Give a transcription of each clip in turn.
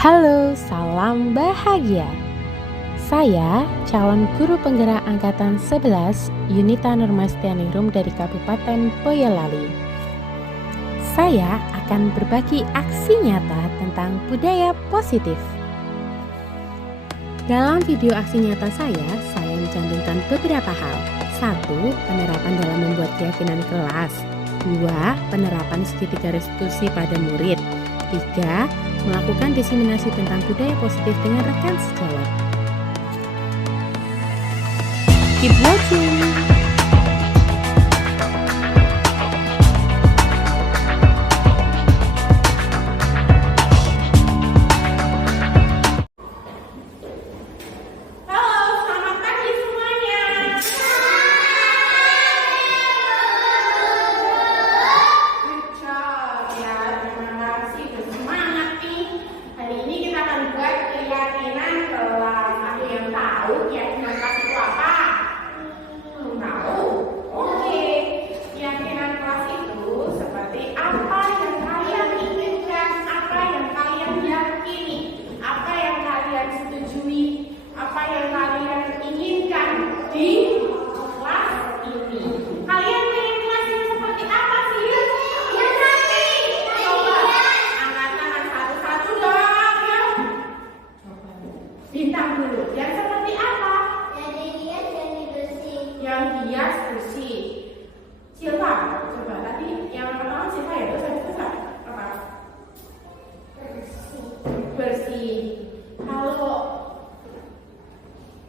Halo, salam bahagia. Saya calon guru penggerak angkatan 11 Yunita Nurmastianingrum dari Kabupaten Boyolali. Saya akan berbagi aksi nyata tentang budaya positif. Dalam video aksi nyata saya mencantumkan beberapa hal. 1. Penerapan dalam membuat keyakinan kelas. 2. Penerapan segitiga restitusi pada murid. 3. Melakukan diseminasi tentang budaya positif dengan rekan sejawat. Keep watching! Bintang dulu. Yang seperti apa? Yang hias, yang bersih. Yang hias bersih. Siapa? Coba tadi yang pertama siapa ya? Terus apa? Bersih. Bersih. Kalau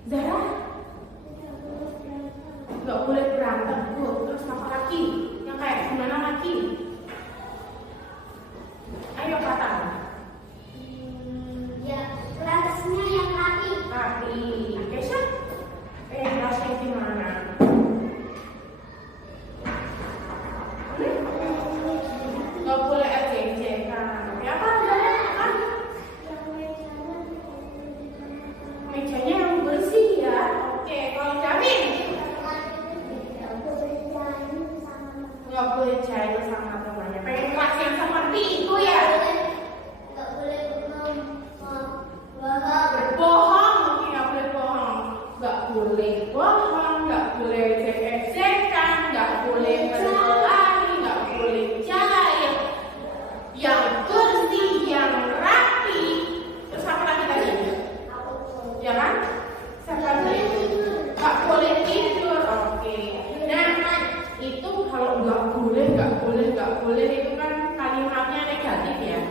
Zara? Nggak boleh berantem. Terus apa lagi? Yang kayak gimana lagi? Ayo kata. Kelasnya yang rapi. Rapi. Kesha? Kelasnya gimana? Nggak boleh ejek-ejekan. Tapi apa? Mejanya yang bersih ya. Oke, kalau David? Nggak boleh jahil sama temannya. Pengen kelas yang seperti itu ya? Berbohong, mungkin nggak boleh bohong. Nggak boleh bohong, nggak boleh ejek-ejekan, nggak boleh berlari, nggak boleh jahil. Yang bersih, yang rapi. Terus apa lagi tadi? Ya kan? Seperti nggak boleh tidur. Oke. Nah, itu kalau nggak boleh itu kan kalimatnya negatif ya.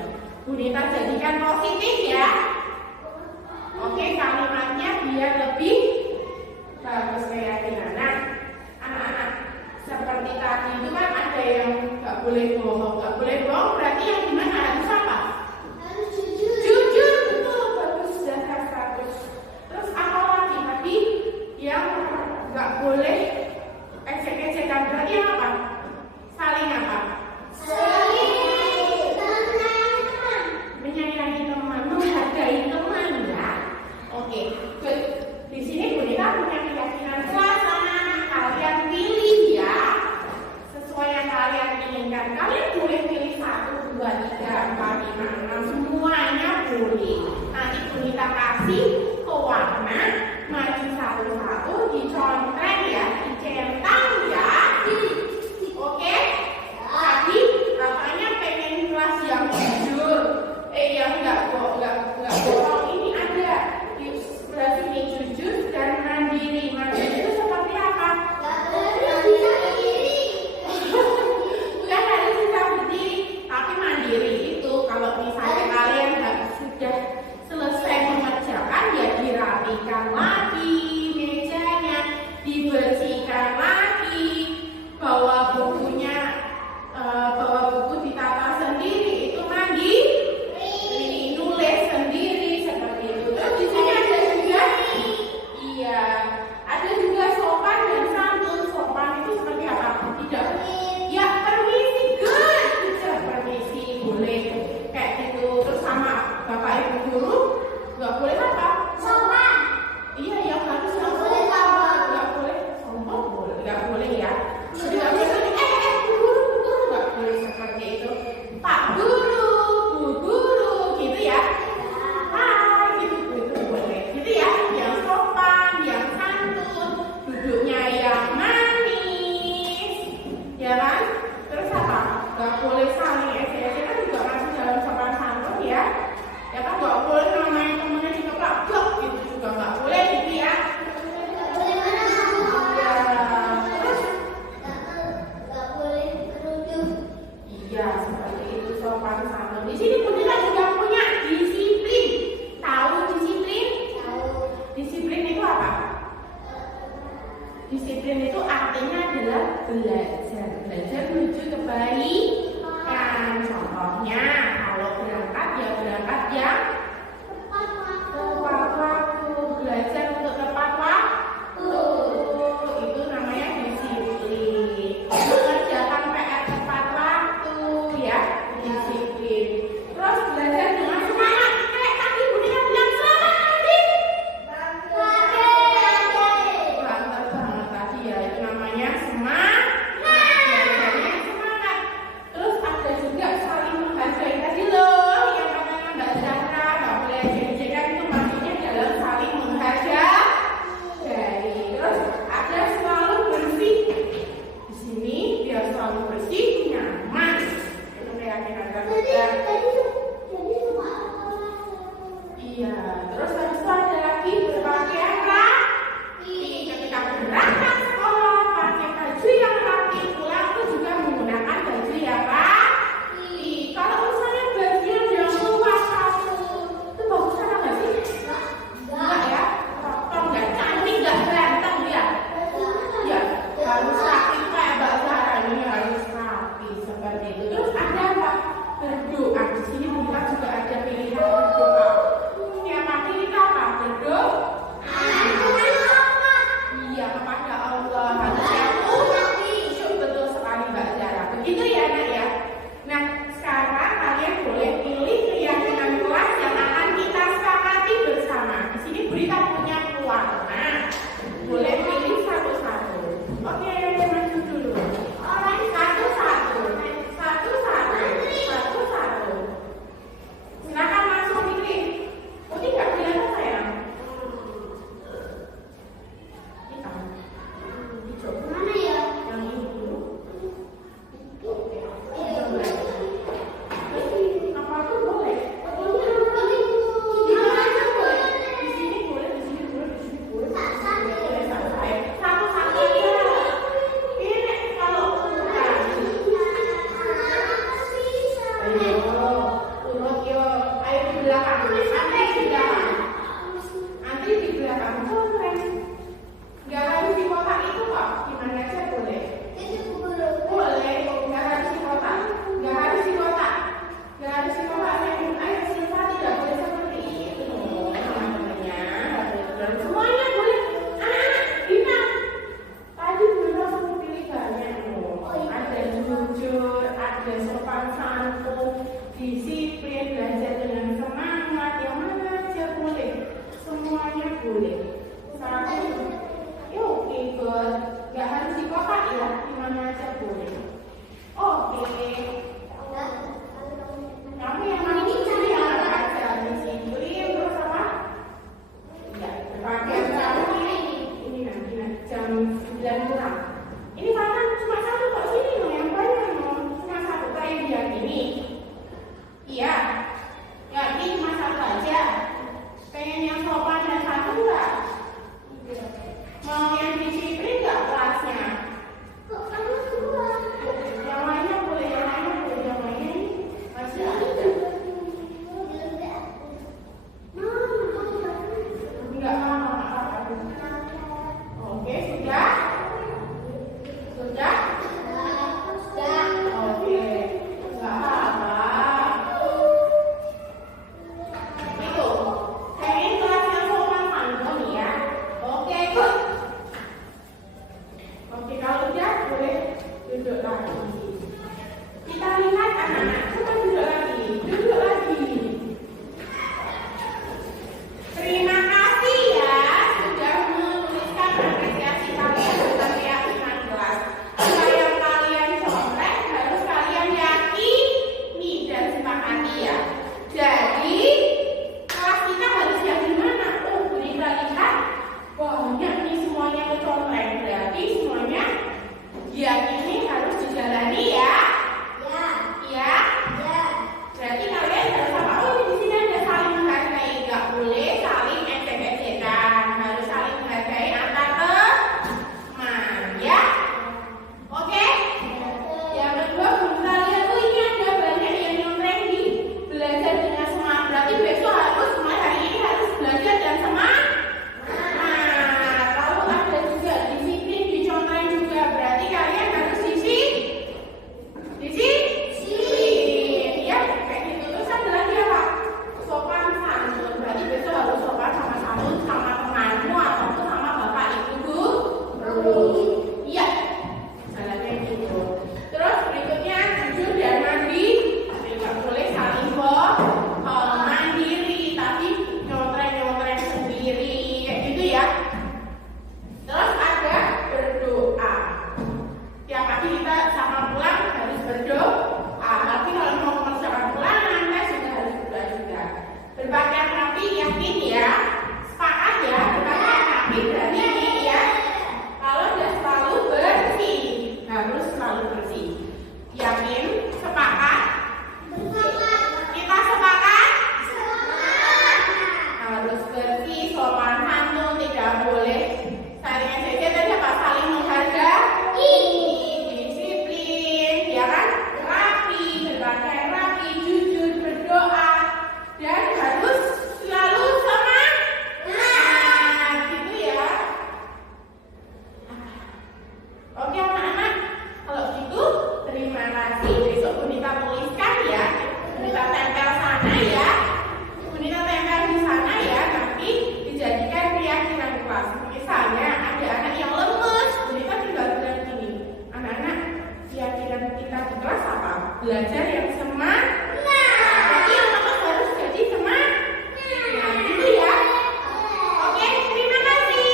Bunita jadikan positif ya. Oke, kalimatnya biar lebih bagus keyakinan. Nah, anak-anak seperti tadi itu kan ada yang nggak boleh bohong berarti yang gimana? Harus apa? Harus jujur. Jujur, betul, bagus, dasar 100. Terus apa lagi tadi? Yang nggak boleh ejek-ejekan berarti yang apa? Saling apa? Menyayangi teman, menghargai teman ya. Oke, di sini Bunita punya keyakinan kelas anak-anak. Kalian pilih ya sesuai yang kalian inginkan. Kalian boleh belakang, antri di belakang. Antri di belakang contreng. Nggak harus di kotak itu kok, gimana aja boleh. Boleh, nggak harus di kotak. Nggak harus di kotak. Nggak harus di kotak. Ayo Silva tidak boleh seperti itu. Teman-temannya, dan semuanya boleh. Anak-anak, Bima. Tadi Bima sudah pilih banyak loh. Ada jujur, ada sopan santun, disiplin, belajar dengan semangat. Yang mana aja boleh. Semuanya boleh. Satu. Oke, good. Nggak harus di kotak ya, di mana aja boleh. Oke. Kamu yang mana ini yang aja disiplin terus apa? Ya, bagian kamu ini nanti jam 9 kurang. Ini makan cuma satu kok sini loh, yang banyak loh. Cuma satu kayak dia gini. Iya. Ya, ini cuma satu aja. Pengen yang sopan dan satu enggak? Mau yang disiplin nggak kelasnya? Yang lainnya boleh, yang lainnya boleh, yang lainnya ini masih ada. Enggak mau apa-apa. Oke, sudah? Sudah? Oke, nggak apa-apa. Itu, pengen kelas yang sopan santun ya. Oke, good. Oke, kalau udah boleh duduk lagi. Kita lihat anak-anak, coba duduk lagi. Duduk lagi. Terima kasih ya sudah menuliskan apresiasi kalian tentang keyakinan kelas. Apa yang kalian contek harus kalian yakini dan sepakati ya. Jadi kelas kita harus yang gimana? Oh, kita lihat banyak nih semuanya kecontreng. Berarti semuanya yakini harus dijalani ya. Ya. Berarti kalian harus apa? Oh, di sini ada saling menghargai. Nggak boleh saling ejek-ejekan. Harus saling menghargai antar teman. Ya. Oke? Yang kedua, kita lihat tuh ini ada banyak yang nyontreng di belajar dengan semangat. Berarti besok harus mulai hari ini harus belajar dan semangat. Lalu ada juga disiplin dicontreng juga. Berarti kalian harus disiplin. Ya, kayak gitu. Terus ada lagi apa? Sopan santun. Berarti besok harus sopan sama santun sama temanmu ataupun sama bapak ibu guru. Iya. Jalannya gitu. Terus berikutnya jujur dan mandiri. Nggak boleh saling mandiri, tapi nyontreng sendiri kayak gitu ya. Terus ada berdoa. Tiap pagi kita sama pulang harus berdoa. Tapi kalau mau mengerjakan pulangan, Anda sudah harus berdoa juga. Berpakaian rapi, yakin ya. Sepakat ya, berpakaian rapi berarti ini ya. Kalau sudah selalu bersih, harus selalu bersih. Yakin? Sepakat? Kita sepakat? Harus bersih, sopan santun, tidak boleh saling ejek tadi apa? Saling menghargai, disiplin, ya kan? Rapi, berpakaian rapi, jujur, berdoa, dan harus selalu semangat, gitu ya. Oke anak-anak, kalau gitu terima kasih. Besok Bunita tuliskan ya, Bunita tempel sana ya, Bunita tempel di sana ya. Nanti dijadikan keyakinan kelas. Misalnya ada anak yang lemes, Bunita tinggal bilang gini, anak-anak keyakinan kita di kelas apa? Belajar yang semangat. Jadi yang lemes harus jadi semangat. Nah, gitu ya. Oke, terima kasih.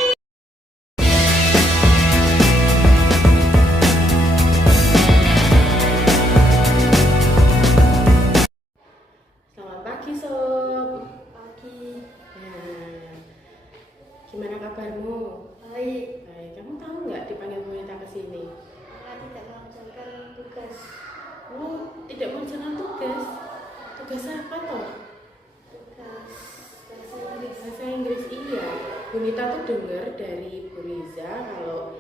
Selamat pagi Sob. Pagi. Nah, gimana kabarmu? Baik. Baik, kamu tahu nggak dipanggil Bunita ke sini? Karena tidak mengerjakan tugas. Oh, tidak mengerjakan tugas. Tugas apa toh? Tugas bahasa Inggris. Bahasa Inggris iya. Bunita tuh dengar dari Bu Riza kalau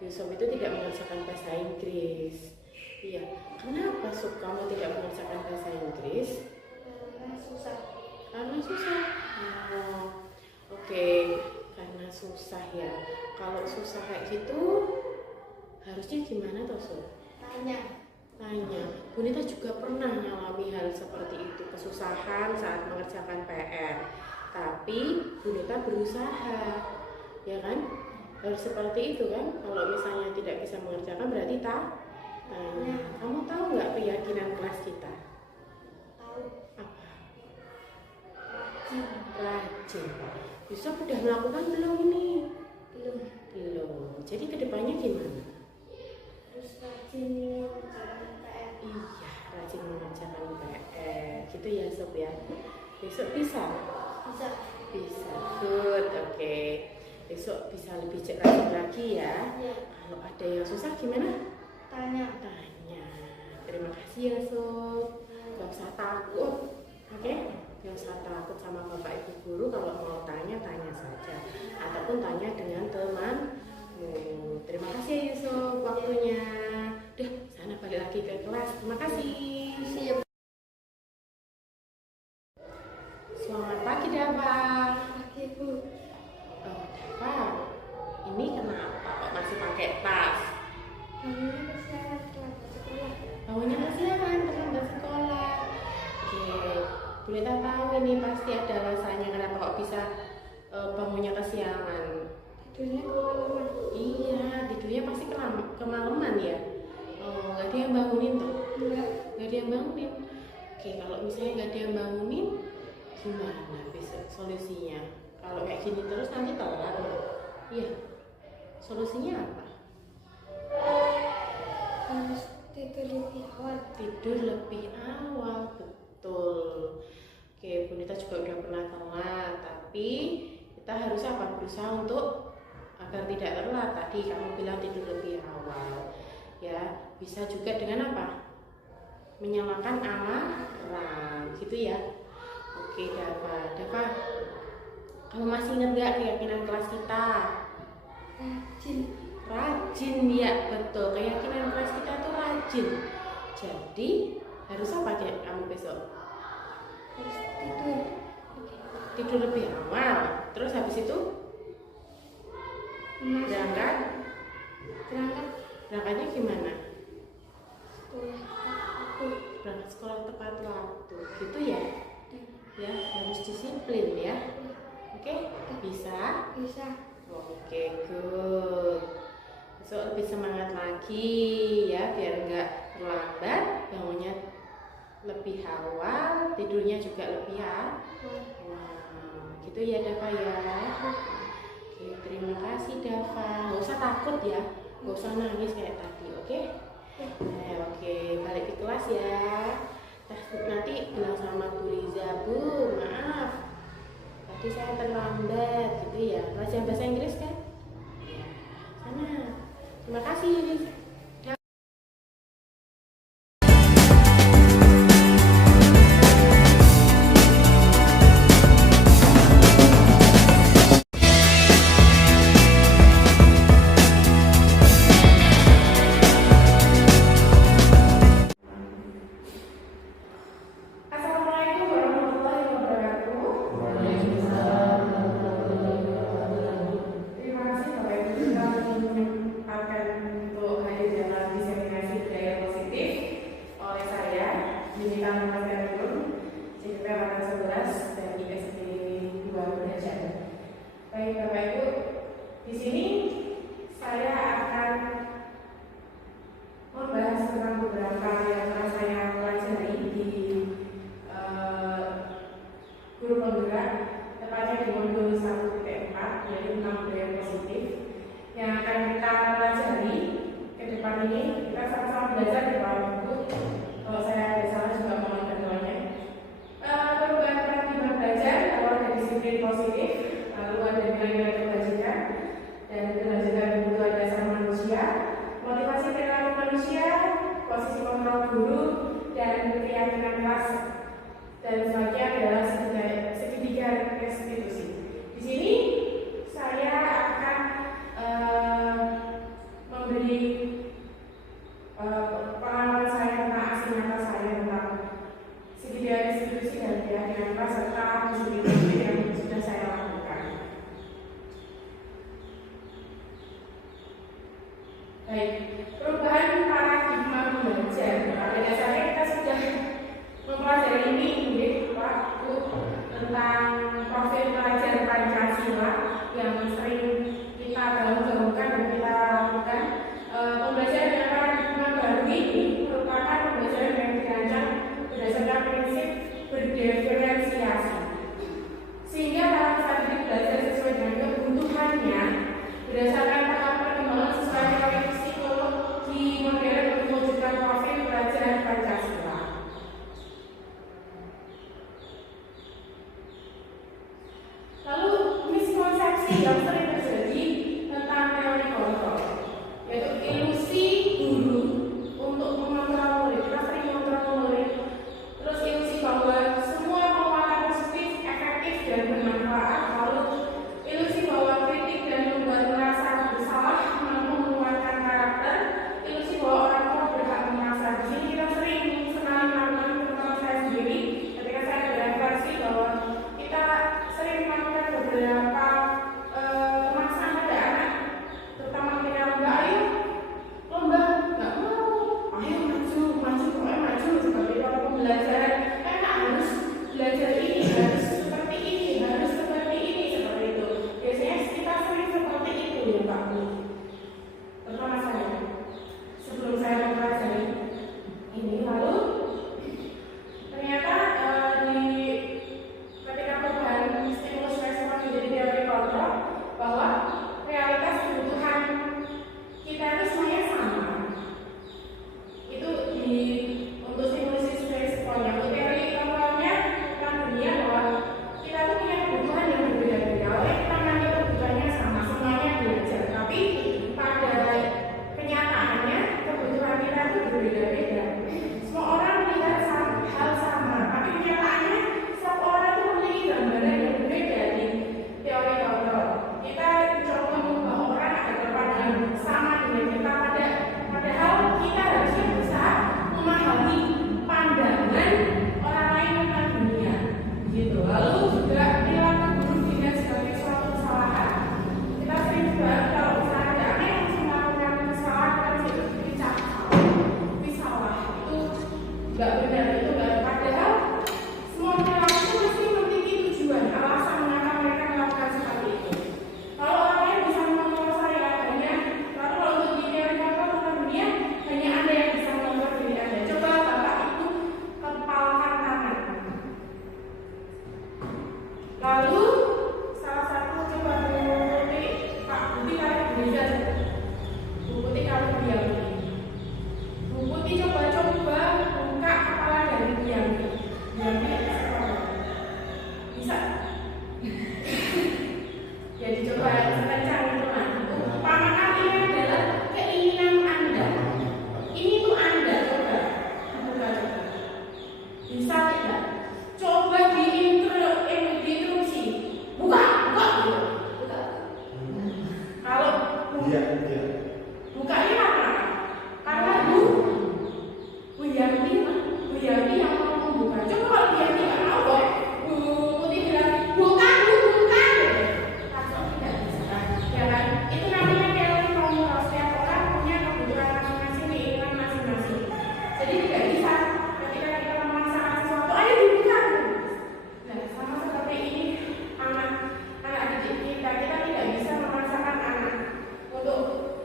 Yusuf itu tidak mengerjakan bahasa Inggris. Iya. Kenapa Sob kamu tidak mengerjakan bahasa Inggris? Karena susah. Karena karena susah. Oh, oke, karena susah ya. Kalau susah kayak gitu, harusnya gimana toh, Sob? Tanya. Tanya. Bu Nita juga pernah mengalami hal seperti itu, kesusahan saat mengerjakan PR. Tapi Bu Nita berusaha, ya kan? Harus seperti itu kan? Kalau misalnya tidak bisa mengerjakan berarti tanya. Kamu tahu nggak keyakinan kelas kita? Tahu. Apa? Rajin. Rajin. Yusuf udah melakukan belum ini? Belum. Belum. Jadi kedepannya gimana? Harus rajin mengerjakan PR. Iya, rajin mengerjakan PR. Gitu ya, Sob ya. Besok bisa? Bisa. Bisa. Good, oke. Besok bisa lebih rajin lagi ya. Ya. Kalau ada yang susah gimana? Tanya. Tanya. Terima kasih ya, Sob. Gak usah takut. Oke? Gak usah takut sama Bapak Ibu guru. Kalau mau tanya, tanya saja. Ataupun tanya dengan temanmu. Terima kasih ya, Yusuf, waktunya. Udah, sana balik lagi ke kelas. Terima kasih. Siap. Selamat pagi, Dava. Pagi, Bu. Oh, Dava, ini kenapa kok masih pakai tas? Bangunnya kesiangan terlambat sekolah. Bangunnya kesiangan, terlambat sekolah. Oke, Bu Nita tahu ini pasti ada alasannya kenapa kok bisa bangunnya kesiangan. Tidurnya kemalaman. Iya, tidurnya pasti kemalaman ya. Oh, gak ada yang bangunin tuh? Enggak. Gak ada yang bangunin. Oke, kalau misalnya gak ada yang bangunin, gimana besok solusinya? Kalau kayak gini terus nanti telat. Iya. Solusinya apa? Harus tidur lebih awal. Tidur lebih awal, betul. Oke, Bu Nita juga udah pernah telat, tapi kita harus apa? Berusaha untuk agar tidak telat. Tadi kamu bilang tidur lebih awal. Ya, bisa juga dengan apa? Menyalakan alarm, gitu ya. Oke, Dava. Dava, kamu masih ingat gak keyakinan kelas kita? Rajin. Rajin, ya betul. Keyakinan kelas kita tuh rajin. Jadi harus apa kamu besok? Harus tidur. Tidur lebih awal. Terus habis itu berangkat. Berangkatnya gimana? Berangkat sekolah tepat waktu. Gitu ya? Ya, harus disiplin ya. Oke, bisa? Bisa. Oke, good. Besok lebih semangat lagi ya, biar nggak terlambat, bangunnya lebih awal, tidurnya juga lebih awal. Wow, gitu ya Dava ya. Oke, terima kasih Dava. Nggak usah takut ya, nggak usah nangis kayak tadi, oke? Nah, oke, balik di kelas ya. Nanti bilang sama Bu Riza, Bu, maaf. Tadi saya terlambat, gitu ya. Belajar bahasa Inggris kan? Ya, sana. Terima kasih, Riza. Assalamualaikum warahmatullahi wabarakatuh. Terima kasih Bapak Ibu sudah menyempatkan untuk ekspektasi yang sering terjadi tentang teori kontrol, yaitu ilusi guru untuk mengontrol murid. Kita sering mengontrol murid. Terus ilusi bahwa semua penguatan positif, efektif dan bermanfaat. Lalu ilusi bahwa kritik dan membuat merasa bersalah mampu menguatkan karakter. Ilusi bahwa orang tua berhak merasa. Di sini kita sering sekali melakukan, terutama saya sendiri, ketika saya berefleksi bahwa kita sering melakukan beberapa pemaksaan pada anak, terutama ketika lomba, ayo lomba, nggak mau, ayo maju, pokoknya maju seperti itu. Aku belajar, enak harus belajar ini, harus seperti ini, harus seperti ini, seperti itu. Biasanya kita sering seperti itu ya Pak Bu, terutama saya sebelum saya mempelajari ini. Lalu ternyata ketika perubahan stimulus respon menjadi teori kontrol, bahwa realitas kebutuhan kita itu semuanya sama. Itu untuk stimulus responnya. Untuk teori kontrolnya tentang dunia bahwa kita tuh punya kebutuhan yang berbeda-beda. Oleh karena kebutuhannya sama, semuanya belajar. Tapi pada kenyataannya kebutuhan kita itu berbeda-beda. Semua orang melihat hal sama, tapi kenyataannya setiap orang itu memiliki gambaran yang berbeda di teori kontrol. Kita coba mengubah orang agar berpandangan sama dengan kita, padahal kita harusnya bisa memahami pandangan orang lain tentang dunia, gitu. Lalu juga perilaku guru dilihat sebagai suatu kesalahan. Kita sering juga kalau misalnya ada anak yang melakukan kesalahan, kita bisa dicakap, itu salah, itu nggak benar, itu nggak. Padahal semua perilaku itu mesti memiliki tujuan, alasan mengapa mereka melakukan seperti itu. Kalau orang lain bisa mengontrol saya, lalu kalau untuk di teori kontrol tentang dunia, hanya Anda yang bisa mengontrol diri Anda. Coba Bapak Ibu kepalkan tangan. Lalu salah satu coba Bu Putih, Pak Putih kali beda. Bu Putih kali Bianti. Bu Putih coba buka kepala dari Bianti. Bianti bisa? Jadi coba sekencang itu lah. Pertama kali adalah keinginan Anda. Ini tuh Anda, coba buka. Bisa tidak? Coba diinterupsi. Buka. Kalau bukanya apa? Karena Bu Yanti yang mau membuka. Coba kalau Yanti nggak mau, Bu Putih bilang buka. Langsung tidak bisa, ya kan? Itu namanya teori kontrol. Setiap orang punya kebutuhan masing-masing, keinginan masing-masing. Jadi tidak bisa ketika kita memaksakan sesuatu, ayo dibuka. Nah, sama seperti ini anak didik kita tidak bisa memaksakan anak untuk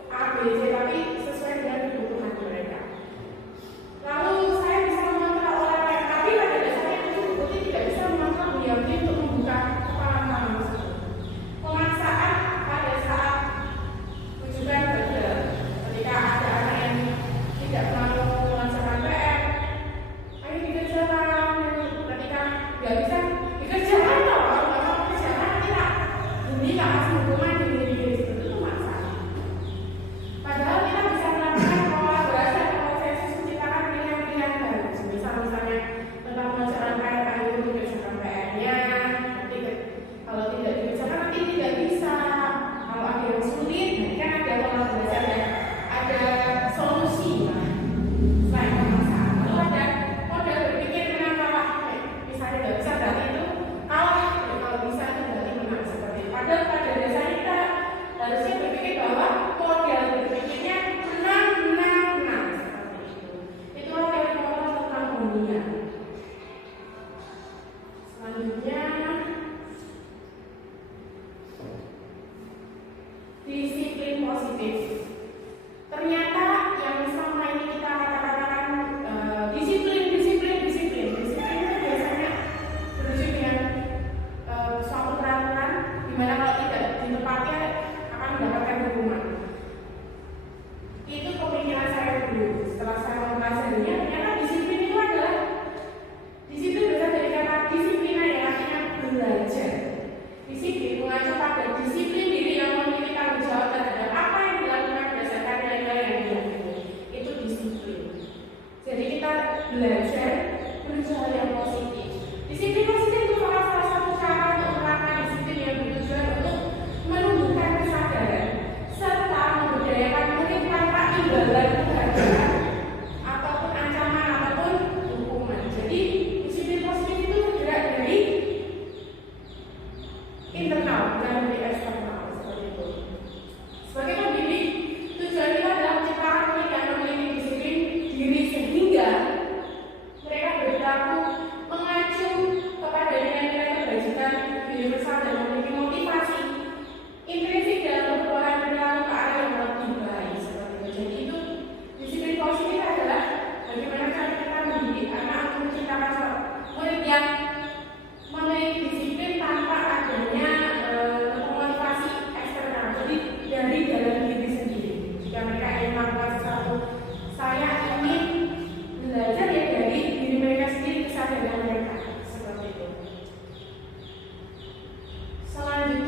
A, B, C, tapi sesuai dengan kebutuhan mereka. Lalu saya bisa mengontrol orang lain, tapi pada dasarnya itu Putih tidak bisa mengontrol Bianti untuk membuka kepala tangan tersebut. Pemaksaan pada saat rujukan gagal, ketika ada anak yang tidak mau mengerjakan PR, ayo dikerjakan. Ketika nggak bisa dikerjakan, kalau nggak mau kerjakan kita ini nggak kasih hukuman diri itu masalah. Padahal kita bisa melakukan kolaborasi atau proses menciptakan pilihan-pilihan baru. Misalnya tentang mengerjakan PR, ayo dikerjakan PR-nya. Nanti kalau tidak dikerjakan nanti tidak bisa. Kalau ada yang sulit, nanti kan ada kolaborasi, ada solusi. Selain pemaksaan, lalu ada modal berpikir dengan kalah. Misalnya nggak bisa berarti itu kalah. Kalau bisa itu berarti menang, seperti itu. Padahal pada dasarnya kita harusnya berpikir bahwa modal berpikirnya menang seperti itu. Itulah teori kontrol tentang dunia. Selanjutnya disiplin positif. Ternyata yang selama ini kita katakan disiplin itu biasanya berujung dengan suatu peraturan di mana kalau tidak ditepati akan mendapatkan hukuman. Itu pemikiran saya dulu. Setelah saya mempelajarinya, ternyata disiplin itu adalah disiplin berasal dari kata disiplina yang artinya belajar. Disiplin mengacu pada disiplin universal dan memiliki motivasi intrinsik dalam perubahan perilaku ke arah yang lebih baik seperti itu. Jadi itu disiplin positif adalah bagaimana cara kita mendidik anak untuk menciptakan murid yang memiliki disiplin tanpa adanya motivasi eksternal. Jadi dari dalam diri sendiri. Jika mereka ingin melakukan sesuatu, saya ingin belajar ya dari diri mereka sendiri, kesadaran mereka seperti itu. Selanjutnya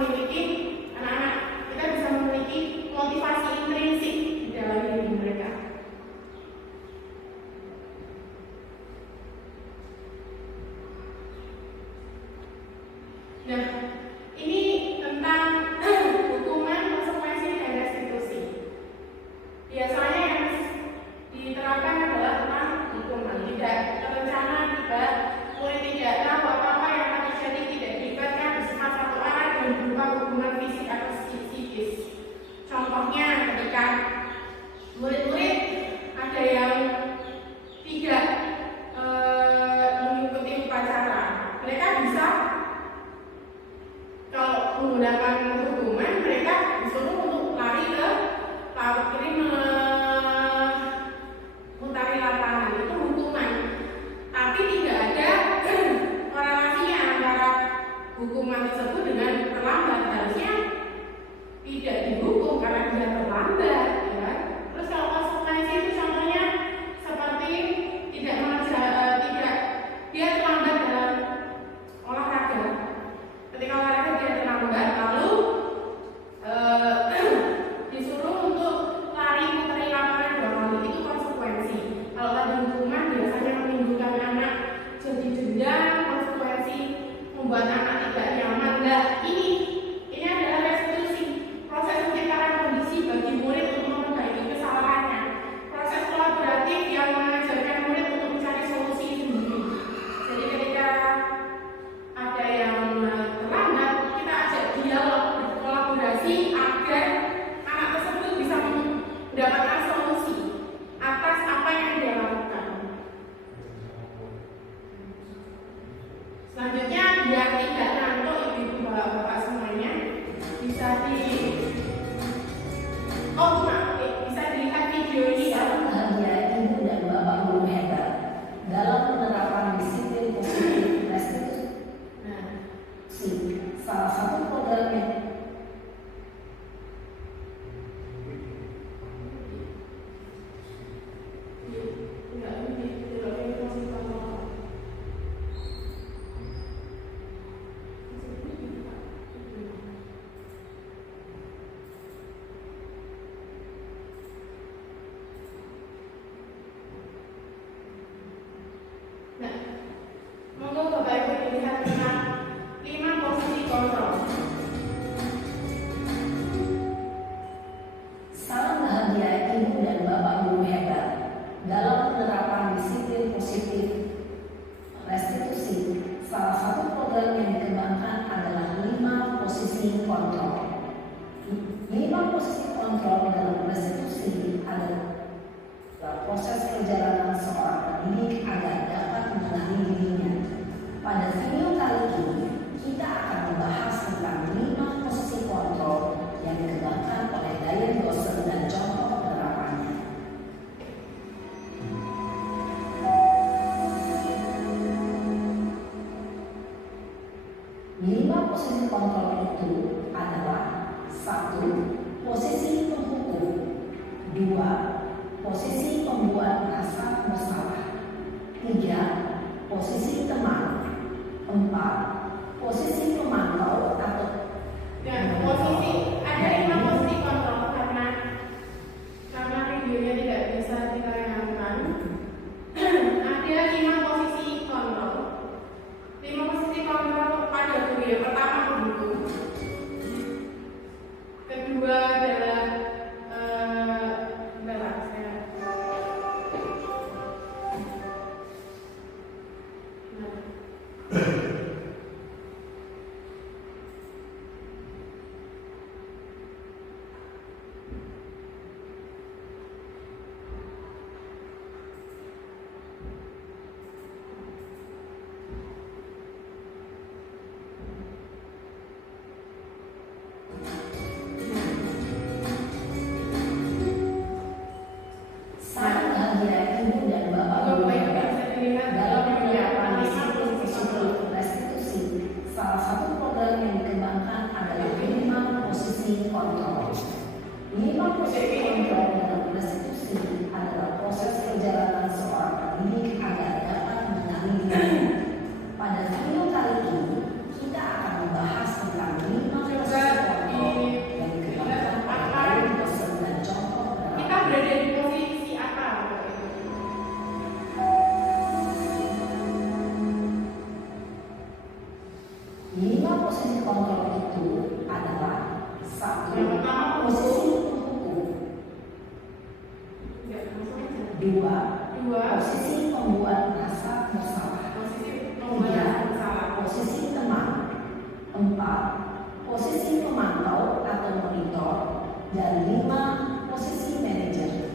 memiliki anak-anak kita bisa memiliki motivasi intrinsik di dalam diri mereka. Nah, ini tentang hukuman, konsekuensi, dan restitusi. Biasanya yang diterapkan adalah tentang hukuman, tidak terencana, tidak murid tidak tahu apa-apa yang akan terjadi, tidak dilibatkan bersifat satu arah dan berupa hukuman fisik atau psikis. Contohnya ketika murid-murid ada yang tidak mengikuti upacara, mereka bisa kalau menggunakan hukuman mereka disuruh untuk lari ke laut kiri memutari lapangan, itu hukuman. Tapi tidak ada korelasinya antara hukuman tersebut dengan terlambat. Harusnya tidak dihukum karena dia terlambat, ya. Terus kalau konsekuensi itu contohnya seperti tidak dia terlambat dalam olahraga. Ketika olahraga dia terlambat, lalu disuruh untuk lari puteri lapangan 2 kali, itu konsekuensi. Kalau tadi hukuman biasanya menimbulkan anak jadi dendam, konsekuensi membuat anak tidak nyaman. Nah, ini adalah restitusi, proses menciptakan kondisi bagi murid untuk memperbaiki kesalahannya, proses kolaboratif yang mengajarkan murid untuk mencari solusi sendiri. Jadi ketika ada yang terlambat, kita ajak dialog, berkolaborasi agar anak tersebut bisa mendapatkan solusi atas apa yang dia lakukan. Selanjutnya, biar tidak ngantuk ibu-ibu bapak-bapak semuanya, bisa bisa dilihat video ini ya. Bahagia ibu dan bapak guru hebat dalam penerapan disiplin positif restitusi. Salah satu programnya Nah, monggo Bapak Ibu dilihat tentang 5 posisi kontrol. salam bahagia ibu dan bapak guru hebat dalam penerapan disiplin positif restitusi. Salah satu program yang dikembangkan adalah 5 posisi kontrol. 5 posisi kontrol dalam restitusi adalah proses perjalanan seorang pendidik agar dapat mengenali dirinya. Pada video kali ini, kita akan membahas tentang 5 posisi kontrol yang dikembangkan oleh Diane Dawson dan contoh penerapannya. 5 posisi kontrol itu adalah: 1. Posisi penghukum. 2. Posisi pembuat merasa bersalah. 3. Posisi teman. 4. Posisi pemantau atau Dan posisi ada 5 posisi kontrol karena videonya tidak bisa ditayangkan. Ada 5 posisi kontrol. 5 posisi kontrol pada guru. Yang pertama penghukum. Kedua adalah 5 posisi kontrol itu adalah: 1. Yang pertama Posisi penghukum. Ya, langsung aja. 2. Dua, Posisi pembuat rasa bersalah. posisi 3. pembuatan salah. Posisi teman. 4. Posisi pemantau atau monitor. Dan 5. Posisi manajer.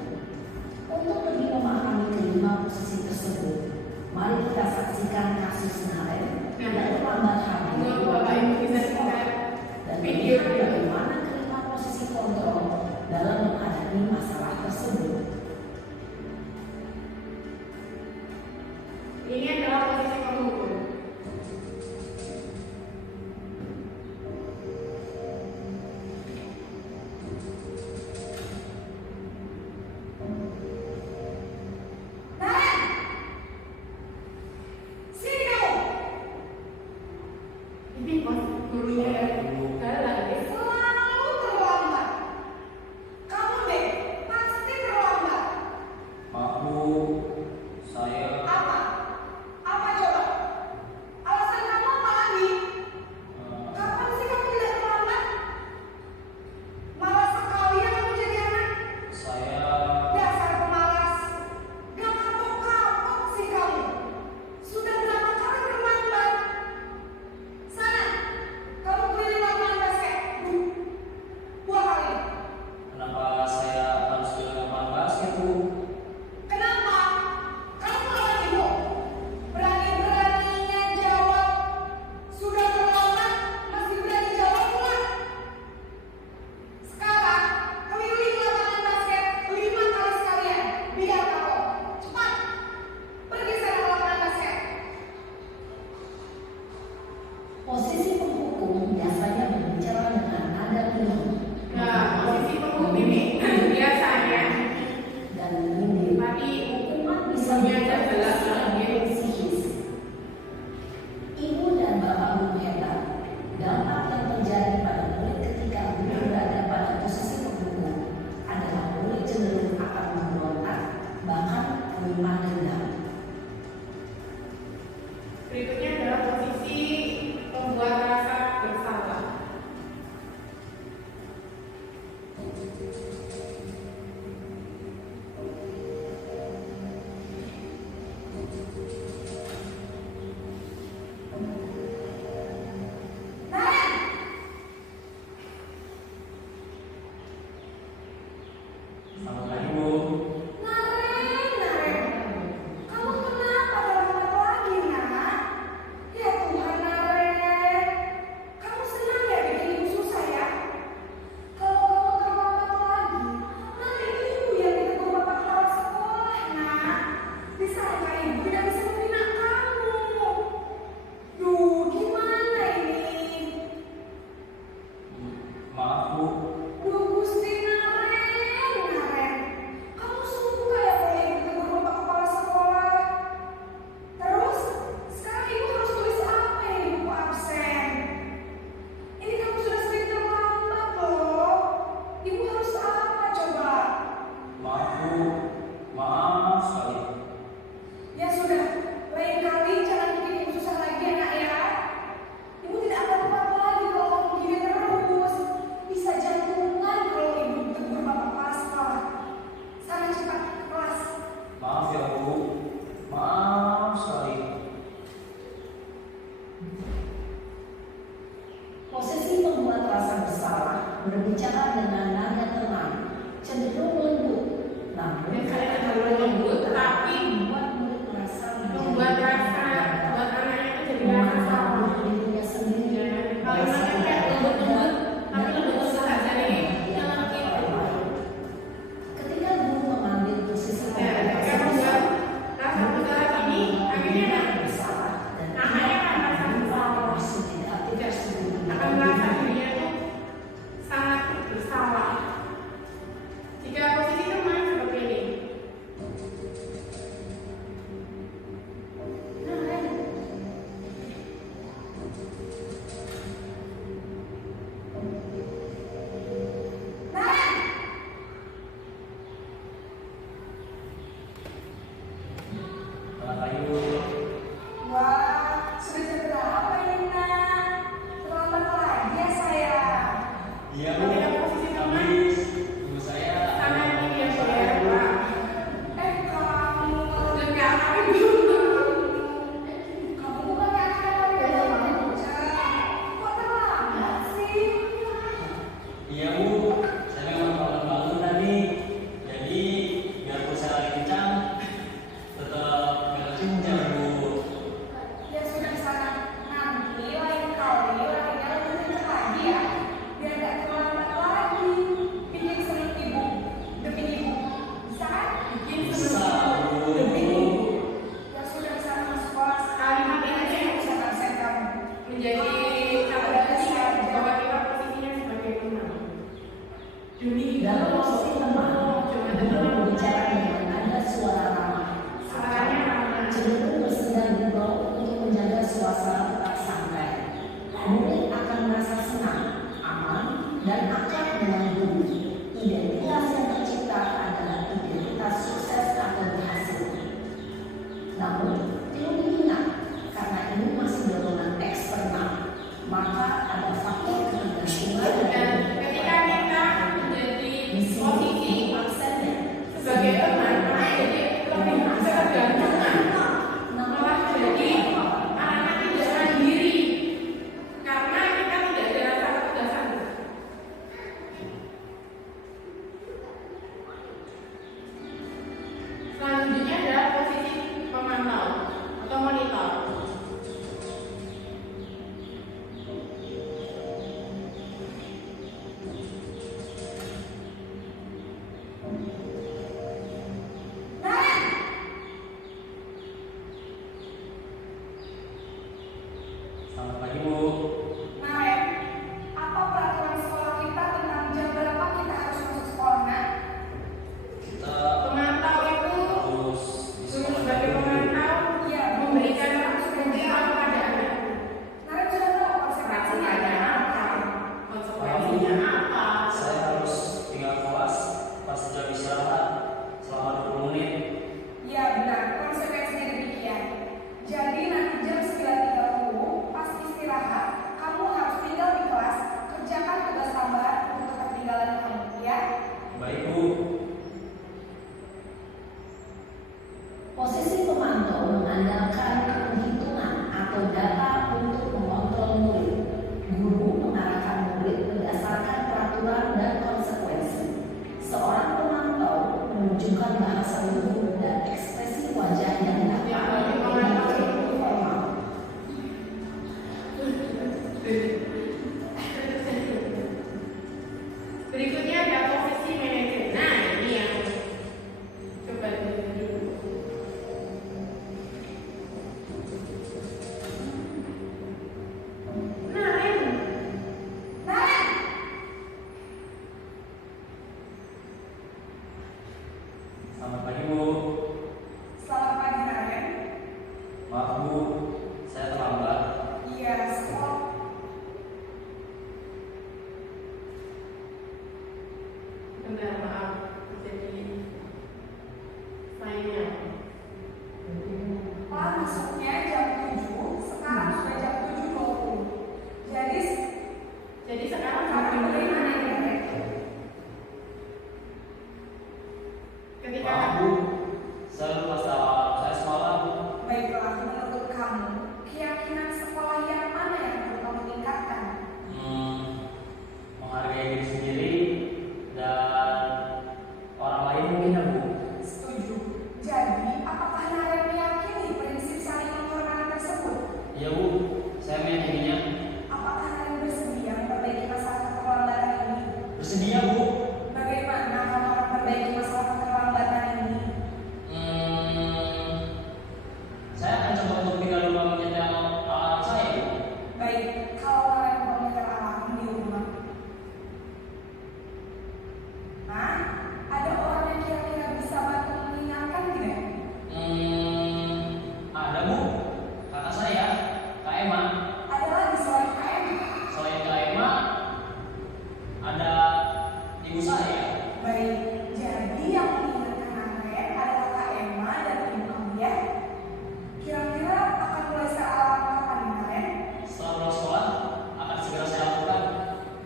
Untuk lebih memahami kelima posisi tersebut, mari kita saksikan kasus Naren yang terlambat hadir Untuk Bapak Ibu bisa lihat dan video melihat bagaimana kelima posisi kontrol dalam menghadapi masalah tersebut. Ini adalah posisi penghukum. Ini posisi gurunya ya. Saya lagi. Selalu terlambat. Kamu deh, pasti terlambat. Maaf Bu, saya Apa? Apa coba? Alasan kamu apa lagi? Kapan sih kamu tidak terlambat? Malas sekali ya kamu jadi anak. saya Dasar pemalas. Gak kapok-kapok sih kamu. Sudah berapa kali terlambat? Sana, kamu keliling lapangan basket. Dua kali. kenapa saya harus ke lapangan basket Bu? Kenapa? Kamu lawan ibu. Berani-beraninya jawab. Sudah terlambat, masih berani jawab pula. Sekarang, keliling lapangan basket 5 kali sekalian. Biar kapok. Cepat. Pergi sana ke lapangan basket. Posisi penghukum biasanya berbicara dengan nada tinggi Nah, posisi penghukum ini biasanya dan menyindir. tapi Hukuman bisa Hukumnya jelas menjadi psikis. Ibu dan bapak guru hebat, dampak yang terjadi pada murid ketika guru berada pada posisi penghukum adalah murid cenderung akan memberontak, bahkan menyimpan dendam. berikutnya adalah posisi pembuat rasa bersalah. Naren! Selamat pagi Bu. Naren! Kamu kenapa terlambat lagi, nak? Ya Tuhan, Naren. Kamu senang ya bikin ibu susah ya? Kalau kamu terlambat lagi, nanti ibu yang ditegur bapak kepala sekolah, nak. Disangka ibu tidak bisa membina kamu. Duh, gimana ini? Maaf Bu, Duh, Gusti Naren. Kamu suka ya kalau ibu ditegur bapak kepala sekolah? Terus, sekarang ibu harus tulis apa yang ibu absen? Ini kamu sudah sering terlambat loh. Ibu harus apa coba? maaf Bu, maaf sekali. Ya sudah, lain kali jangan bikin ibu susah lagi ya nak ya. Ibu tidak akan apa-apa lagi kalau kamu begini terus. Bisa jantungan kalau ibu ditegur bapak kepala sekolah. Sana cepat ke kelas. Maaf ya Bu, maaf sekali. Posisi membuat rasa bersalah berbicara dengan nada tenang, cenderung lembut, namun Dan kalian adalah lembut, tapi membuat murid merasa membuat rasa buat anaknya itu jadi rasa salah. dirinya sendiri. Kalimatnya kayak lembut-lembut, tapi lembut saja nih. Jangan gitu. Ketika guru mengambil posisi Ya, mereka membuat rasa bersalah ini akhirnya bersalah dan anaknya akan merasa bersalah. tidak setuju Akan merasa dirinya itu sangat bersalah. Jika posisi teman seperti ini. Naren! Selamat pagi Bu. Wah, sudah jam berapa ini nak? Selamat pagi, Bu. Nah, Ren, apa peraturan sekolah kita tentang jam berapa kita harus masuk sekolah, Nak? Kita Pemantau itu harus di suruh sekolah sebagai dulu. pemantau Iya, memberikan pemberitahuan kepada anak. Naren sudah tahu konsekuensinya apa? Konsekuensinya apa? Saya harus tinggal kelas pas jam istirahat selama 20 menit. Ya benar, konsekuensinya demikian. Jadi nanti jam 9.30 pas istirahat, kamu harus tinggal di kelas, kerjakan tugas tambahan untuk ketertinggalan kamu, ya? Baik, Bu. Posisi pemantau mengandalkan penghitungan atau data untuk mengontrol murid. Guru mengarahkan murid berdasarkan peraturan dan konsekuensi. Seorang pemantau menunjukkan bahasa tubuh dan ekspresi wajah yang dapat menjadi formal. Berikutnya ada posisi manajer. Nah, ini yang coba dulu. Nah, Ren, Naren, Selamat pagi, Bu. selamat pagi Naren. Maaf, Bu. Saya terlambat. Iya, sekolah. benar maaf. Jadi saya Pak masuknya jam 7, sekarang sudah jam 7.20. Jadi sekarang kamu kamu bagaimana ini, Naren? ketika Maaf, Bu. Saya lupa salah saya semalam. Baiklah, menurut kamu, keyakinan sekolah yang mana yang perlu kamu tingkatkan? Menghargai diri sendiri dan orang lain mungkin, ya, Bu. Setuju. Jadi, apakah Naren meyakini prinsip saling menghormati tersebut? Iya, Bu. Saya meyakininya. Apakah Naren bersedia memperbaiki masalah keterlambatan ini? Bersedia, Bu. Bagaimana kamu akan memperbaiki masalah keterlambatan ini? Saya akan coba untuk tinggal di rumah menyetel alat saya, Bu. Baik, kalau Naren mau menyetel alarm di rumah. Nah, ada orang yang kira-kira bisa bantu mengingatkan tidak? Ada, Bu. Kakak saya, Kak Emma. Ada lagi selain KM? Selain Kak Emma, ada ibu saya. Baik, jadi yang mengingatkan Naren adalah Kak Emma dan Ibu kamu, ya? Kira-kira akan mulai alarm kapan, Naren? Setelah pulang sekolah, akan segera saya lakukan.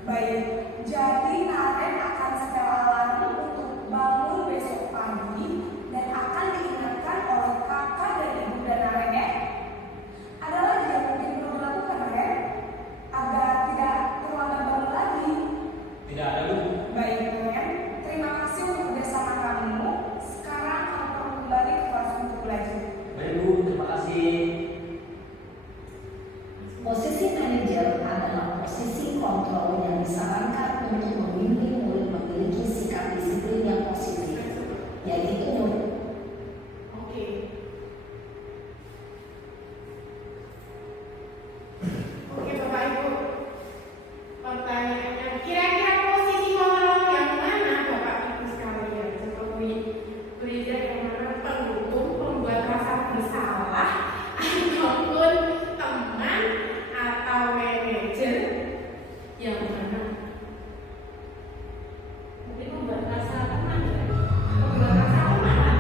Baik, jadi Naren akan setel alarm untuk bangun besok pagi dan akan diingatkan oleh kakak dan ibunda Naren, ya? Ada lagi yang mungkin perlu dilakukan, Naren? Agar tidak terlambat bangun lagi. Tidak ada, Bu. Baik, Naren. Terima kasih untuk kerjasama kamu. Sekarang kamu perlu kembali ke kelas untuk belajar. Baik, Bu. Terima kasih. Posisi manajer adalah posisi kontrol yang disarankan untuk membimbing murid memiliki sikap disiplin yang positif, yaitu oke. Oke, Bapak Ibu. Pertanyaannya, kira-kira posisi kontrol yang mana Bapak Ibu sekalian? Seperti belajar yang mana pendukung, pembuat rasa bersalah, ataupun teman, atau manajer yang mana? Mungkin membuat rasa teman ya? Membuat rasa teman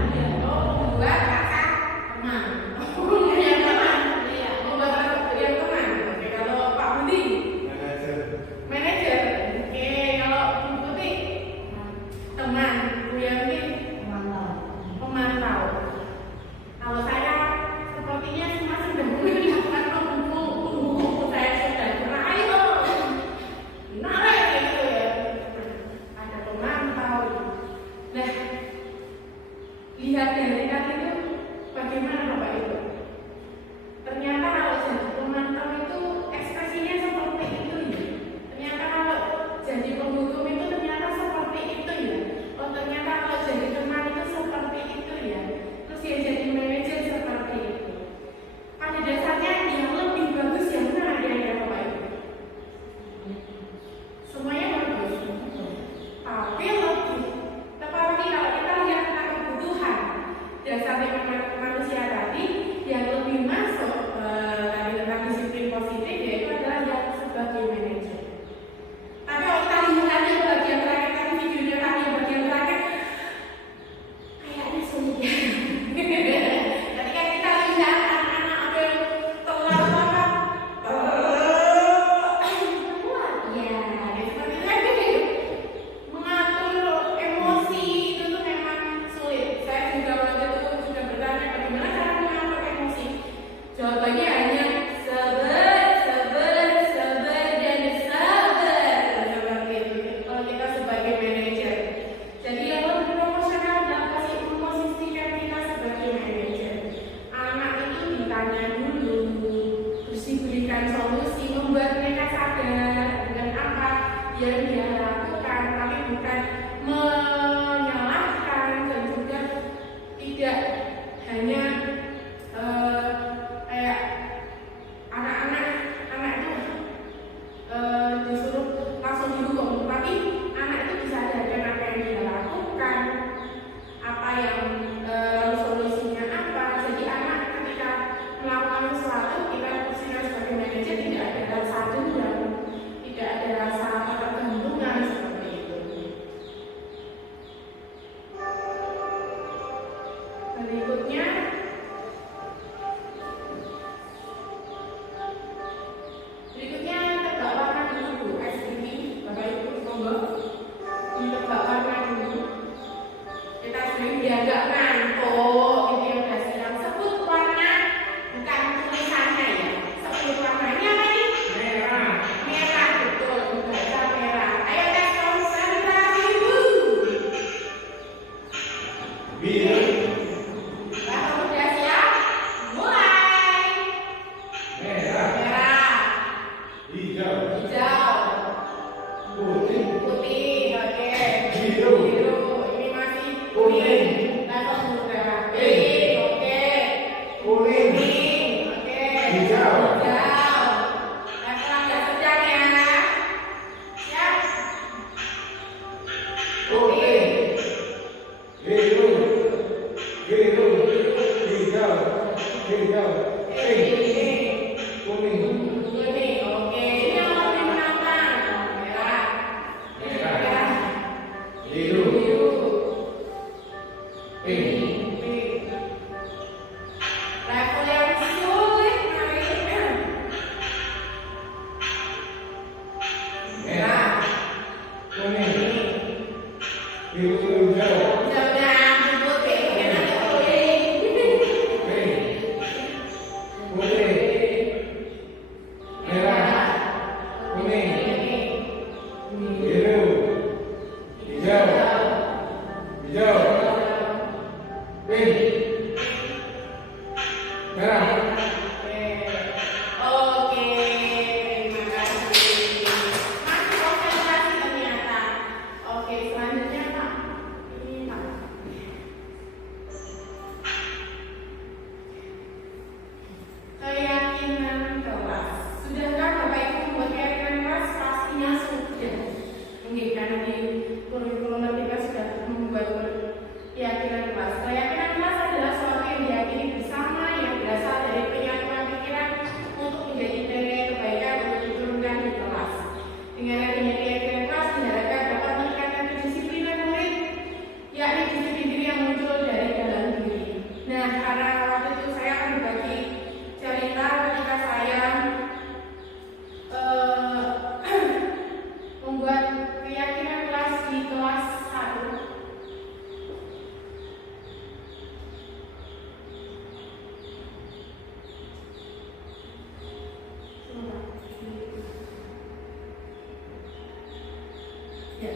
Ya.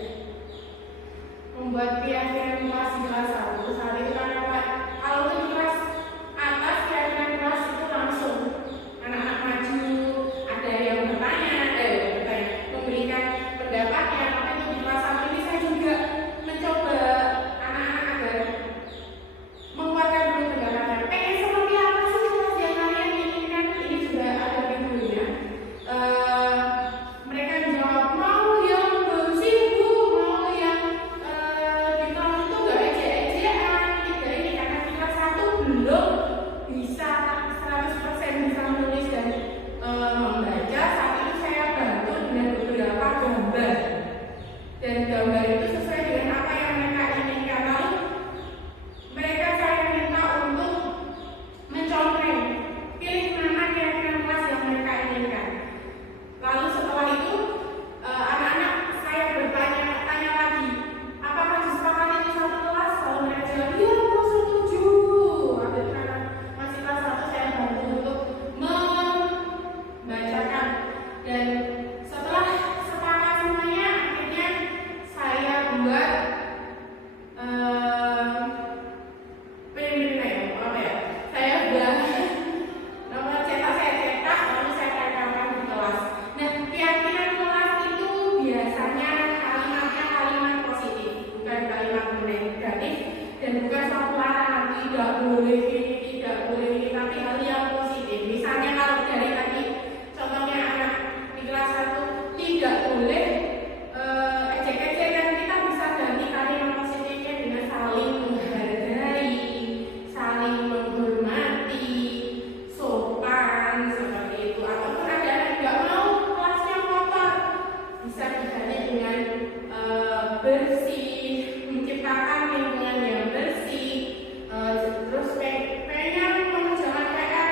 Membuat keyakinan kelas di kelas 1 saat itu kan kalau di kelas atas keyakinan kelas itu langsung anak-anak maju, ada yang bertanya, memberikan pendapatnya. Maka itu di kelas 1 ini saya juga mencoba anak-anak agar mengeluarkan dulu pendapatnya. Pengen seperti apa sih kelas yang kalian inginkan? Ini juga ada videonya. Mereka menjawab mau yang bersih bu, mau yang di kelas itu gak ejek-ejekan, tidak ini karena kita satu belum bisa 100% bisa menulis dan membaca. Saat itu saya bantu dengan beberapa gambar dan gambar itu sesuai dengan apa yang mereka inginkan. Lalu mereka saya minta untuk mencontreng, pilih mana keyakinan kelas yang mereka inginkan. Lalu setelah itu anak-anak saya bertanya lagi, apakah disepakati itu satu kelas? Lalu mereka jawab, iya aku setuju. Habis karena masih kelas 1 saya bantu untuk membacakan dan setelah sepakat semuanya akhirnya saya buat saya buat nomor cetak saya cetak lalu saya tempelkan di kelas. Nah, keyakinan kelas itu biasanya kalimatnya kalimat positif, bukan kalimat negatif dan bukan suatu larangan tidak boleh ini, tidak boleh ini, tapi hal yang positif. Misalnya kalau dari tadi contohnya anak di kelas 1 tidak boleh ejek-ejekan, kita bisa ganti kalimat positifnya dengan saling menghargai, saling menghormati, sopan seperti itu. Ataupun ada yang nggak mau kelasnya kotor, bisa diganti dengan bersih, menciptakan lingkungan yang bersih. Terus pengen mengerjakan PR,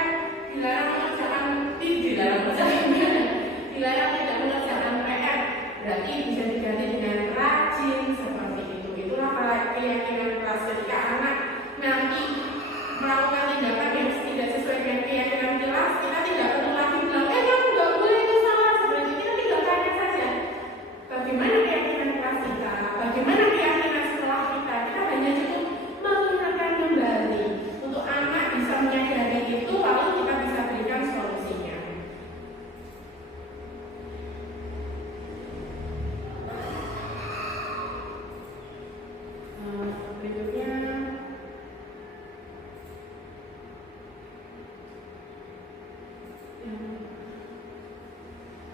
dilarang tidak mengerjakan PR, berarti bisa diganti dengan rajin seperti itu. Itulah keyakinan kelas. Ketika anak nanti melakukan tindakan yang tidak sesuai dengan keyakinan kelas, kita tidak perlu lagi bilang, kamu nggak boleh itu salah. Sebenarnya kita tinggal tanya saja, bagaimana keyakinan kelas kita, bagaimana keyakinan sekolah kita. Kita hanya cukup mengingatkan kembali untuk anak bisa menyadari itu, lalu kita bisa berikan solusinya.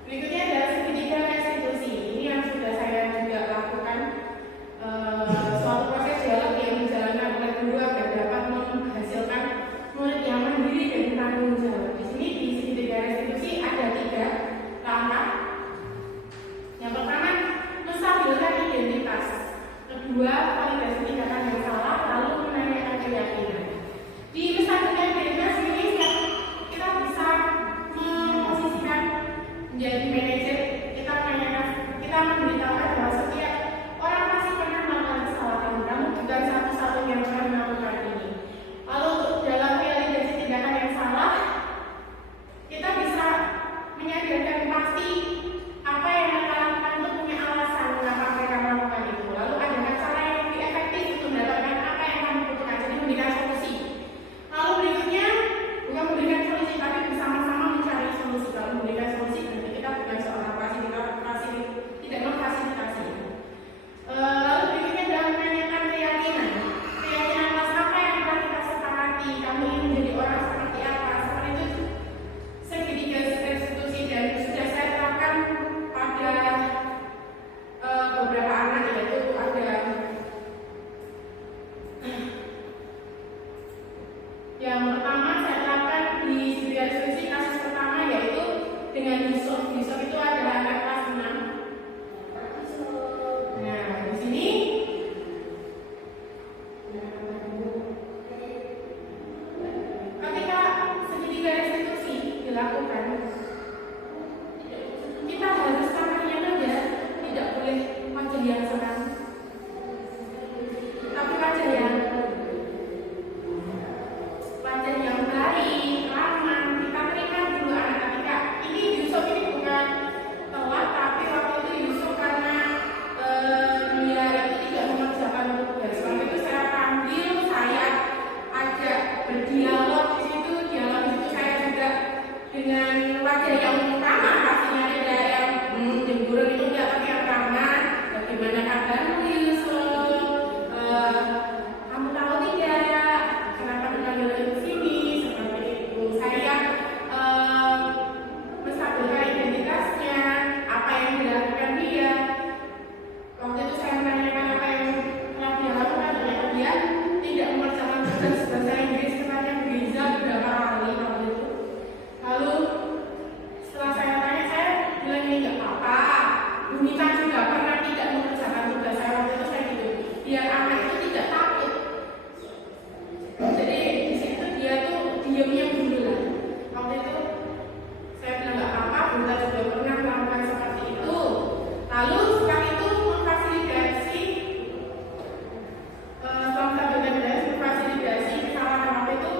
Berikutnya adalah segitiga restitusi. Ini yang sudah saya juga lakukan, suatu proses dialog yang dijalankan oleh guru agar dapat menghasilkan murid yang mandiri dan bertanggung jawab. Di sini di segitiga restitusi ada 3 langkah. Yang pertama, menstabilkan identitas. Kedua, validasi tindakan yang salah, lalu menanyakan keyakinan. Di menstabilkan identitas ini kita bisa memposisikan menjadi manajer. Kita memberitahukan bahwa setiap orang pasti pernah melakukan kesalahan. Kamu bukan satu-satunya yang pernah melakukan ini. Lalu dalam validasi tindakan yang salah, kita bisa menyadarkan pasti apa yang mereka lakukan itu punya alasan mengapa mereka melakukan itu. Lalu ada cara yang lebih efektif untuk mendapatkan apa yang kamu butuhkan. Jadi memberikan solusi. Lalu berikutnya bukan memberikan solusi, tapi bersama-sama mencari solusi. Kalau memberikan solusi berarti kita bukan Bu Nita juga pernah tidak mengerjakan tugas saya waktu itu saya gitu, biar anak itu tidak takut. Jadi di situ dia tuh diamnya dulu lah. Waktu itu saya bilang nggak apa-apa, Bu Nita juga pernah melakukan seperti itu. Lalu setelah itu memfasilitasi, misalnya waktu itu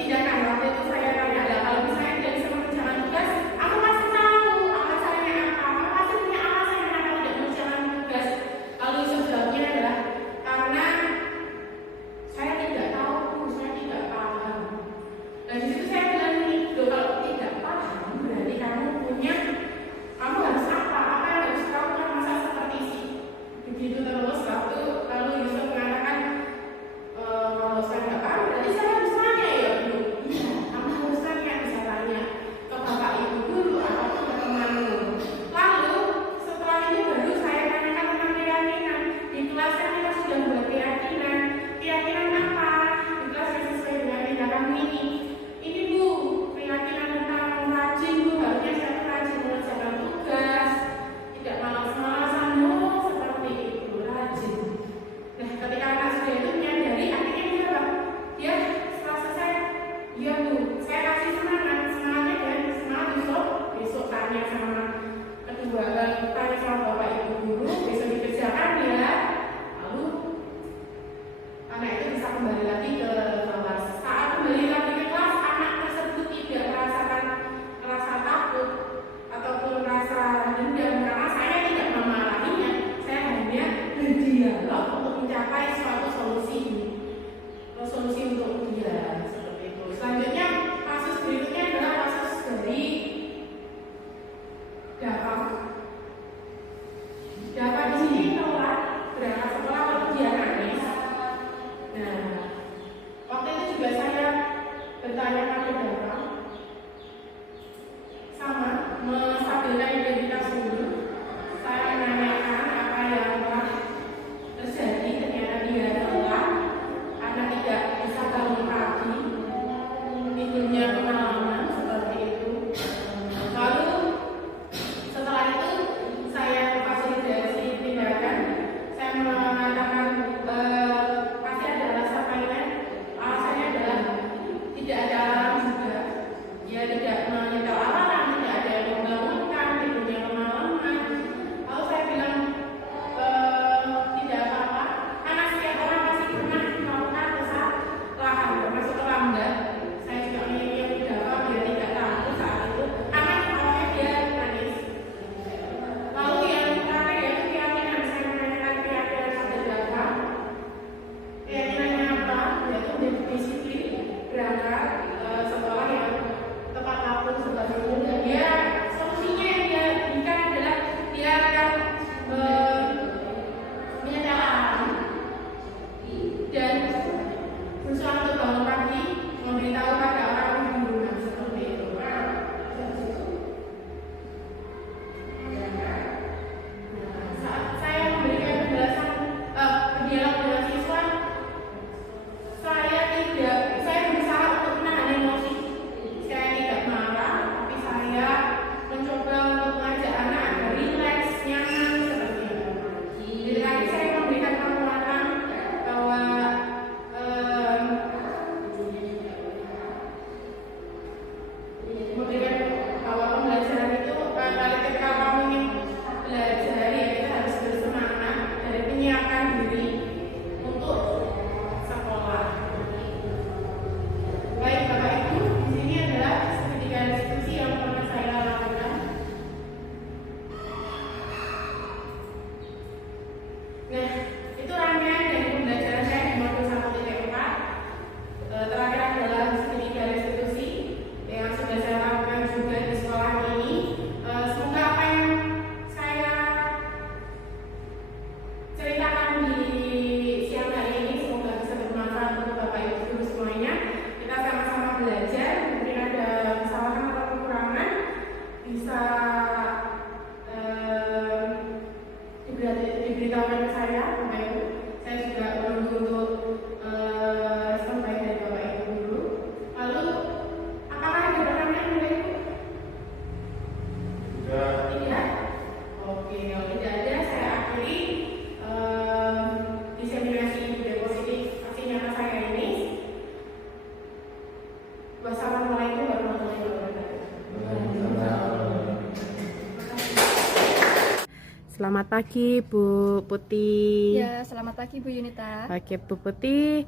tindakan. Waktu itu saya tanya, lah kalau misalnya tidak bisa mengerjakan tugas, aku pasti tahu alasannya apa, aku pasti punya alasan kenapa tidak mengerjakan tugas. Lalu sebabnya adalah karena saya tidak tahu, saya tidak paham. Dan di situ saya bilang ini, kalau tidak paham berarti kamu harus apa yang harus kamu kan masa seperti sih. Begitu terus lalu Yusuf mengatakan, kalau saya nggak paham berarti saya harus tanya ya Bu. Iya, kamu harus tanya, bisa tanya ke bapak ibu guru ataupun ke temanmu. Lalu setelah itu baru saya tanyakan tentang keyakinan. Di kelas kan kita sudah buat keyakinan. Keyakinan apa? Di kelas yang sesuai dengan tindakan ini. Ini Bu, keyakinan tentang rajin Bu, harusnya saya rajin mengerjakan tugas, tidak malas-malasan seperti itu, rajin. Nah, ketika anak sudah itu menyadari, akhirnya dia apa? Dia setelah selesai, iya Bu, saya kasih semangatnya dan semangat besok tanya sama kedua, tanya sama bapak ibu guru, besok dikerjakan ya. Lalu anak itu bisa kembali lagi ke kelas. Saat kembali lagi ke kelas, anak tersebut tidak merasakan rasa takut ataupun rasa dendam karena saya tidak memarahinya. Saya hanya berdialog untuk mencapai suatu solusi untuk dia, seperti itu. Selanjutnya kasus berikutnya adalah kasus dari Dapat di sini tolak berangkat sekolah waktu dia nangis. Nah, waktu itu juga saya bertanya pada Dapat, sama menstabilkan identitas dulu. Saya menanyakan apa yang telah terjadi. Ternyata dia telah, anak tidak bisa bangun pagi, tidurnya kemalaman seperti itu. Lalu setelah itu saya fasilitasi tindakan. Saya mengatakan pasti ada alasan lain. Alasannya adalah tidak ada alarm juga. Dia tidak menyetel alarm, tidak ada yang membangunkan, tidurnya Selamat pagi Bu Putih. Ya, selamat pagi Bu Yunita. Oke Bu Putih,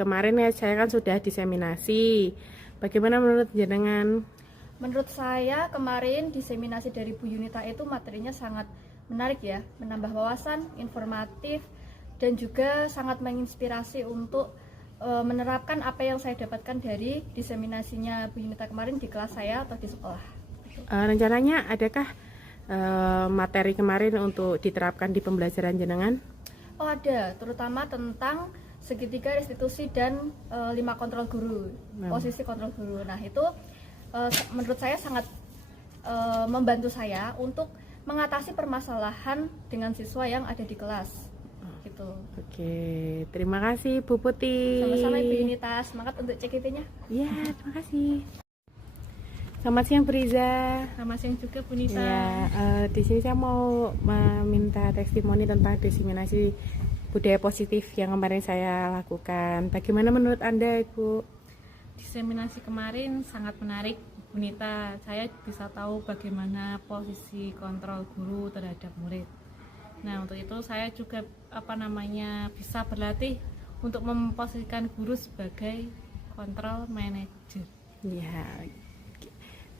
kemarin ya saya kan sudah diseminasi. Bagaimana menurut jenengan? Menurut saya kemarin diseminasi dari Bu Yunita itu materinya sangat menarik ya, menambah wawasan, informatif, dan juga sangat menginspirasi untuk menerapkan apa yang saya dapatkan dari diseminasinya Bu Yunita kemarin di kelas saya atau di sekolah. Rencananya adakah materi kemarin untuk diterapkan di pembelajaran jenengan? Oh ada, terutama tentang segitiga restitusi dan 5 kontrol guru, posisi kontrol guru. Nah itu menurut saya sangat membantu saya untuk mengatasi permasalahan dengan siswa yang ada di kelas. Gitu. Oke, terima kasih Bu Putih. Sama-sama Ibu Yunita, semangat untuk CKP-nya. Iya, terima kasih. Selamat siang Bu Riza. Selamat siang juga Bu Nita. Ya, di sini saya mau meminta testimoni tentang diseminasi budaya positif yang kemarin saya lakukan. Bagaimana menurut Anda, Ibu? Diseminasi kemarin sangat menarik Bu Nita. Saya bisa tahu bagaimana posisi kontrol guru terhadap murid. Nah, untuk itu saya juga bisa berlatih untuk memposisikan guru sebagai kontrol manager. Ya.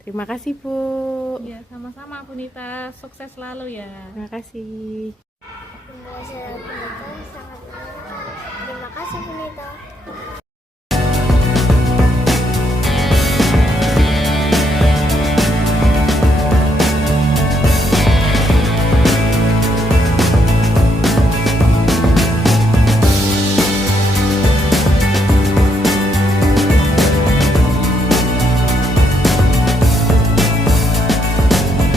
Terima kasih Bu. Ya, sama-sama Bu Nita. Sukses selalu ya. Terima kasih. Pembelajaran pendidikan sangat menyenangkan. Terima kasih Bu